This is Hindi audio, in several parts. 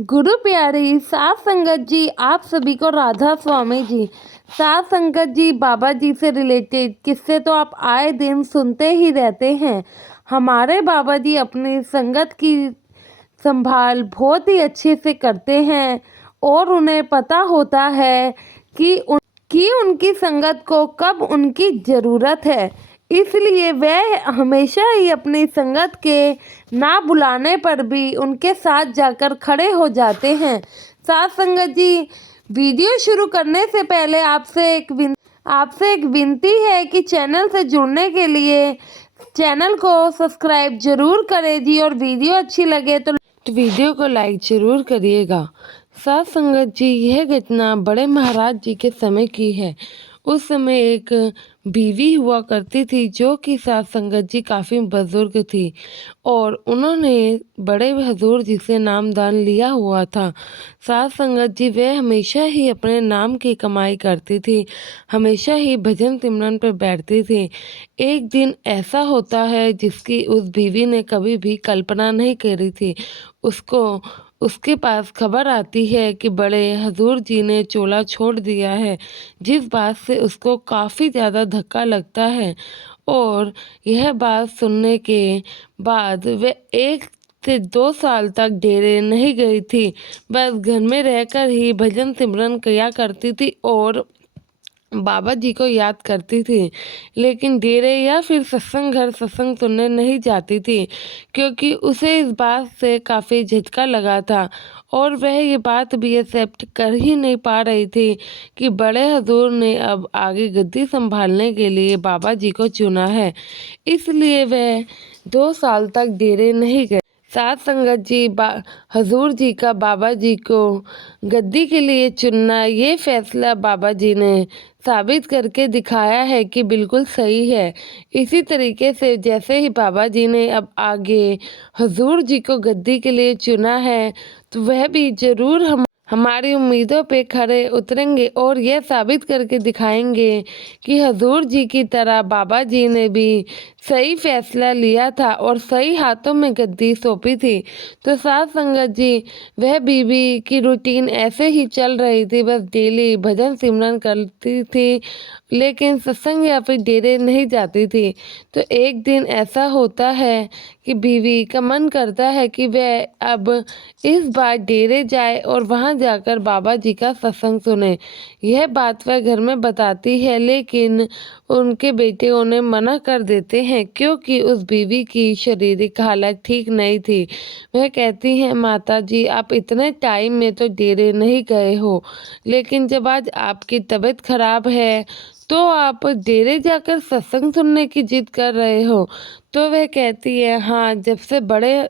गुरु प्यारी सात संगत जी, आप सभी को राधा स्वामी जी। सात संगत जी, बाबा जी से रिलेटेड किस्से तो आप आए दिन सुनते ही रहते हैं। हमारे बाबा जी अपनी संगत की संभाल बहुत ही अच्छे से करते हैं और उन्हें पता होता है कि उनकी संगत को कब उनकी ज़रूरत है। इसलिए वह हमेशा ही अपनी संगत के ना बुलाने पर भी उनके साथ जाकर खड़े हो जाते हैं। साथ संगत जी, वीडियो शुरू करने से पहले आपसे एक विनती है कि चैनल से जुड़ने के लिए चैनल को सब्सक्राइब जरूर करें जी, और वीडियो अच्छी लगे तो वीडियो को लाइक जरूर करिएगा। साथ संगत जी, यह घटना बड़े महाराज जी के समय की है। उस समय एक बीवी हुआ करती थी जो कि साथ संगत जी काफ़ी बुजुर्ग थी और उन्होंने बड़े हजूर जी से नामदान लिया हुआ था। साथ संगत जी वह हमेशा ही अपने नाम की कमाई करती थी, हमेशा ही भजन सिमरन पर बैठती थी। एक दिन ऐसा होता है जिसकी उस बीवी ने कभी भी कल्पना नहीं करी थी। उसके पास खबर आती है कि बड़े हजूर जी ने चोला छोड़ दिया है, जिस बात से उसको काफ़ी ज़्यादा धक्का लगता है। और यह बात सुनने के बाद वे 1 से 2 साल तक डेरे नहीं गई थी, बस घर में रहकर ही भजन सिमरन किया करती थी और बाबा जी को याद करती थी। लेकिन डेरे या फिर सत्संग घर सत्संग सुनने नहीं जाती थी, क्योंकि उसे इस बात से काफ़ी झटका लगा था और वह ये बात भी एक्सेप्ट कर ही नहीं पा रही थी कि बड़े हजूर ने अब आगे गद्दी संभालने के लिए बाबा जी को चुना है। इसलिए वह 2 साल तक डेरे नहीं गए। साथ संगत जी, हजूर जी का बाबा जी को गद्दी के लिए चुनना, ये फैसला बाबा जी ने साबित करके दिखाया है कि बिल्कुल सही है। इसी तरीके से जैसे ही बाबा जी ने अब आगे हजूर जी को गद्दी के लिए चुना है, तो वह भी ज़रूर हमारी उम्मीदों पे खरे उतरेंगे और यह साबित करके दिखाएंगे कि हजूर जी की तरह बाबा जी ने भी सही फैसला लिया था और सही हाथों में गद्दी सौंपी थी। तो साथ संगत जी, वह बीवी की रूटीन ऐसे ही चल रही थी, बस डेली भजन सिमरन करती थी लेकिन सत्संग या फिर डेरे नहीं जाती थी। तो एक दिन ऐसा होता है कि बीवी का मन करता है कि वह अब इस बार डेरे जाए और वहां जाकर बाबा जी का सत्संग सुने। यह बात वह घर में बताती है, लेकिन उनके बेटे उन्हें मना कर देते हैं क्योंकि उस बीवी की शारीरिक हालत ठीक नहीं थी। वह कहती हैं, माता जी आप इतने टाइम में तो डेरे नहीं गए हो, लेकिन जब आज आपकी तबीयत खराब है तो आप डेरे जाकर सत्संग सुनने की जिद कर रहे हो। तो वह कहती है, हाँ, जब से बड़े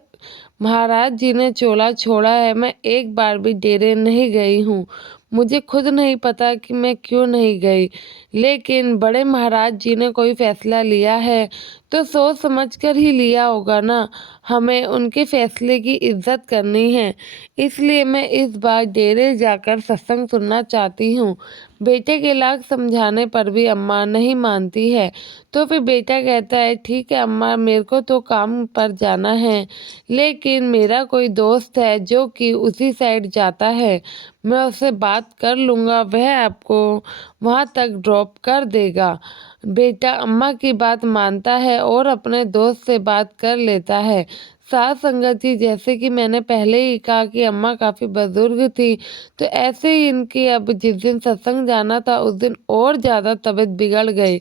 महाराज जी ने चोला छोड़ा है मैं एक बार भी डेरे नहीं गई हूँ। मुझे खुद नहीं पता कि मैं क्यों नहीं गई, लेकिन बड़े महाराज जी ने कोई फैसला लिया है तो सोच समझ कर ही लिया होगा ना। हमें उनके फैसले की इज्जत करनी है, इसलिए मैं इस बार डेरे जाकर सत्संग सुनना चाहती हूँ। बेटे के लाख समझाने पर भी अम्मा नहीं मानती है। तो फिर बेटा कहता है, ठीक है अम्मा, मेरे को तो काम पर जाना है, लेकिन मेरा कोई दोस्त है जो कि उसी साइड जाता है, मैं उससे बात कर लूँगा, वह आपको वहाँ तक ड्रॉप कर देगा। बेटा अम्मा की बात मानता है और अपने दोस्त से बात कर लेता है। साथ संगत जी, जैसे कि मैंने पहले ही कहा कि अम्मा काफ़ी बुजुर्ग थी, तो ऐसे ही इनकी अब जिस दिन सत्संग जाना था उस दिन और ज़्यादा तबीयत बिगड़ गई।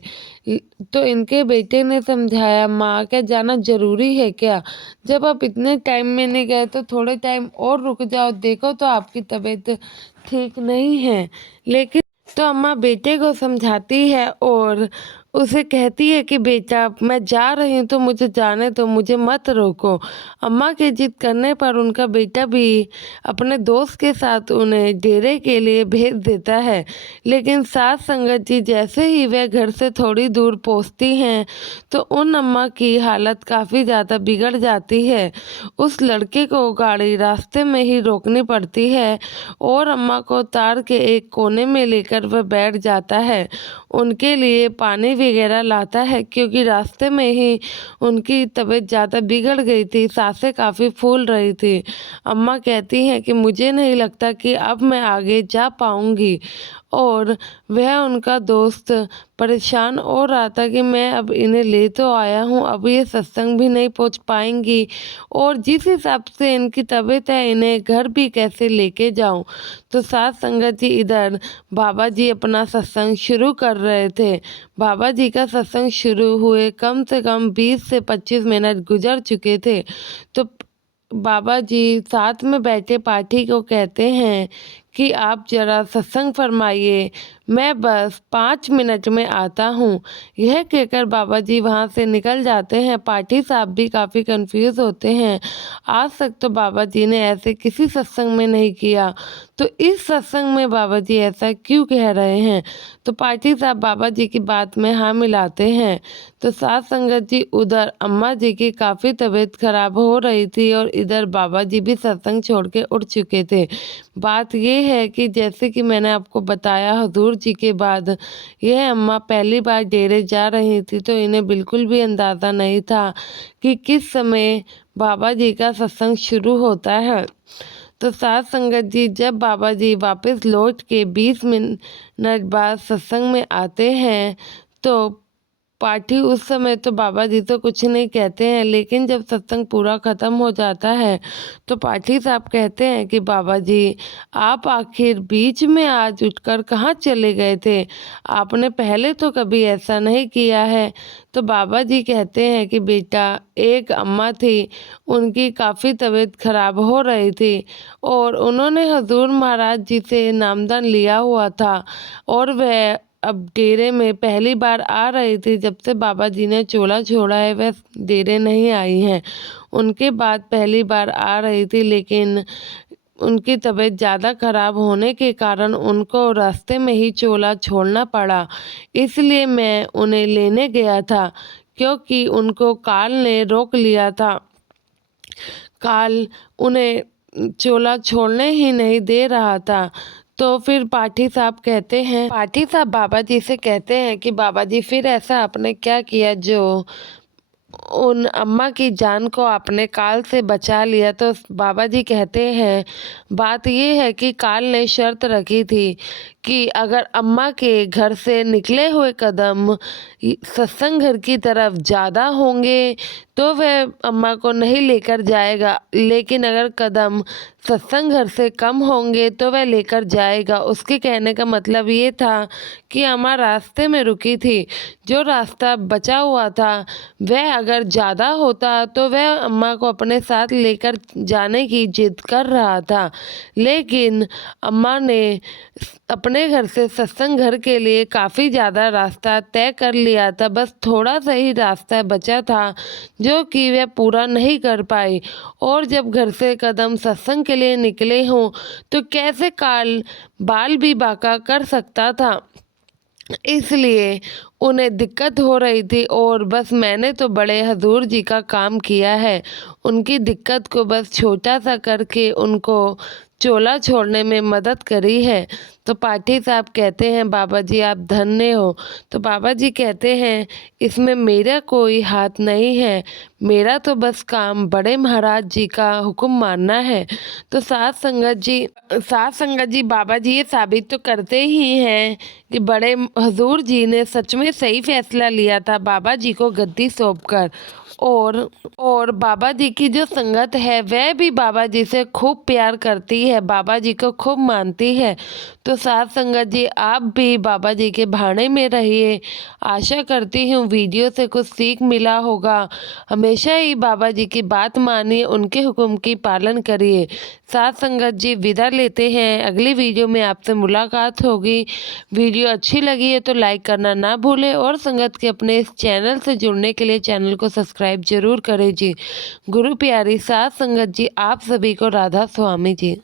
तो इनके बेटे ने समझाया, माँ क्या जाना ज़रूरी है क्या? जब आप इतने टाइम में नहीं गए तो थोड़े टाइम और रुक जाओ, देखो तो आपकी तबीयत ठीक नहीं है। लेकिन तो अम्मा बेटे को समझाती है और उसे कहती है कि बेटा मैं जा रही हूँ तो मुझे जाने दो, मुझे मत रोको। अम्मा के जिद करने पर उनका बेटा भी अपने दोस्त के साथ उन्हें डेरे के लिए भेज देता है। लेकिन साथ संगत जी, जैसे ही वह घर से थोड़ी दूर पहुँचती हैं तो उन अम्मा की हालत काफ़ी ज़्यादा बिगड़ जाती है। उस लड़के को गाड़ी रास्ते में ही रोकनी पड़ती है और अम्मा को उतार के एक कोने में लेकर वह बैठ जाता है। उनके लिए पानी वगैरह लाता है, क्योंकि रास्ते में ही उनकी तबीयत ज़्यादा बिगड़ गई थी, सांसें काफ़ी फूल रही थी। अम्मा कहती हैं कि मुझे नहीं लगता कि अब मैं आगे जा पाऊँगी, और वह उनका दोस्त परेशान हो रहा था कि मैं अब इन्हें ले तो आया हूँ, अब ये सत्संग भी नहीं पहुँच पाएंगी, और जिस हिसाब से इनकी तबीयत है इन्हें घर भी कैसे लेके जाऊँ। तो साथ संगत जी इधर बाबा जी अपना सत्संग शुरू कर रहे थे। बाबा जी का सत्संग शुरू हुए कम से कम 20 से 25 मिनट गुजर चुके थे। तो बाबा जी साथ में बैठे पाठी को कहते हैं कि आप जरा सत्संग फरमाइए, मैं बस 5 मिनट में आता हूँ। यह कहकर बाबा जी वहाँ से निकल जाते हैं। पाठी साहब भी काफ़ी कंफ्यूज होते हैं, आज तक तो बाबा जी ने ऐसे किसी सत्संग में नहीं किया, तो इस सत्संग में बाबा जी ऐसा क्यों कह रहे हैं। तो पाठी साहब बाबा जी की बात में हाँ मिलाते हैं। तो साथ संगत जी उधर अम्मा जी की काफ़ी तबीयत खराब हो रही थी, और इधर बाबा जी भी सत्संग छोड़ के उठ चुके थे। बात ये है कि जैसे कि मैंने आपको बताया, हुजूर जी के बाद यह अम्मा पहली बार डेरे जा रही थी, तो इन्हें बिल्कुल भी अंदाज़ा नहीं था कि किस समय बाबा जी का सत्संग शुरू होता है। तो साथ संगत जी जब बाबा जी वापस लौट के 20 मिनट बाद सत्संग में आते हैं, तो पाठी उस समय तो बाबा जी तो कुछ नहीं कहते हैं, लेकिन जब सत्संग पूरा ख़त्म हो जाता है तो पाठी साहब कहते हैं कि बाबा जी आप आखिर बीच में आज उठकर कहाँ चले गए थे, आपने पहले तो कभी ऐसा नहीं किया है। तो बाबा जी कहते हैं कि बेटा, एक अम्मा थी, उनकी काफ़ी तबीयत खराब हो रही थी, और उन्होंने हजूर महाराज जी से नामदान लिया हुआ था, और वह अब डेरे में पहली बार आ रही थी। जब से बाबा जी ने चोला छोड़ा है वह डेरे नहीं आई हैं। उनके बाद पहली बार आ रही थी, लेकिन उनकी तबीयत ज़्यादा खराब होने के कारण उनको रास्ते में ही चोला छोड़ना पड़ा। इसलिए मैं उन्हें लेने गया था, क्योंकि उनको काल ने रोक लिया था। काल उन्हें चोला छोड़ने ही नहीं दे रहा था। तो फिर पाठी साहब कहते हैं, पाठी साहब बाबा जी से कहते हैं कि बाबा जी फिर ऐसा आपने क्या किया जो उन अम्मा की जान को आपने काल से बचा लिया। तो बाबा जी कहते हैं, बात ये है कि काल ने शर्त रखी थी कि अगर अम्मा के घर से निकले हुए कदम सत्संग घर की तरफ ज़्यादा होंगे तो वह अम्मा को नहीं लेकर जाएगा, लेकिन अगर कदम सत्संग घर से कम होंगे तो वह लेकर जाएगा। उसके कहने का मतलब ये था कि अम्मा रास्ते में रुकी थी, जो रास्ता बचा हुआ था वह अगर ज़्यादा होता तो वह अम्मा को अपने साथ लेकर जाने की जिद कर रहा था, लेकिन अम्मा ने अपने घर से सत्संग घर के लिए काफ़ी ज़्यादा रास्ता तय कर लिया था। बस थोड़ा सा ही रास्ता बचा था जो कि वह पूरा नहीं कर पाई, और जब घर से कदम सत्संग के लिए निकले हों तो कैसे काल बाल भी बांका कर सकता था, इसलिए उन्हें दिक्कत हो रही थी। और बस मैंने तो बड़े हजूर जी का काम किया है, उनकी दिक्कत को बस छोटा सा करके उनको चोला छोड़ने में मदद करी है। तो पाठी साहब कहते हैं, बाबा जी आप धन्य हो। तो बाबा जी कहते हैं, इसमें मेरा कोई हाथ नहीं है, मेरा तो बस काम बड़े महाराज जी का हुक्म मानना है। तो साथ संगत जी बाबा जी ये साबित तो करते ही हैं कि बड़े हजूर जी ने सच में सही फैसला लिया था बाबा जी को गद्दी सौंपकर। और बाबा जी की जो संगत है वह भी बाबा जी से खूब प्यार करती है, बाबा जी को खूब मानती है। तो साथ संगत जी आप भी बाबा जी के भाने में रहिए। आशा करती हूँ वीडियो से कुछ सीख मिला होगा। हमेशा ही बाबा जी की बात मानिए, उनके हुक्म की पालन करिए। साथ संगत जी विदा लेते हैं, अगली वीडियो में आपसे मुलाकात होगी। वीडियो अच्छी लगी है तो लाइक करना ना भूलें, और संगत के अपने इस चैनल से जुड़ने के लिए चैनल को सब्सक्राइब जरूर करें जी। गुरु प्यारी साथ संगत जी आप सभी को राधा स्वामी जी।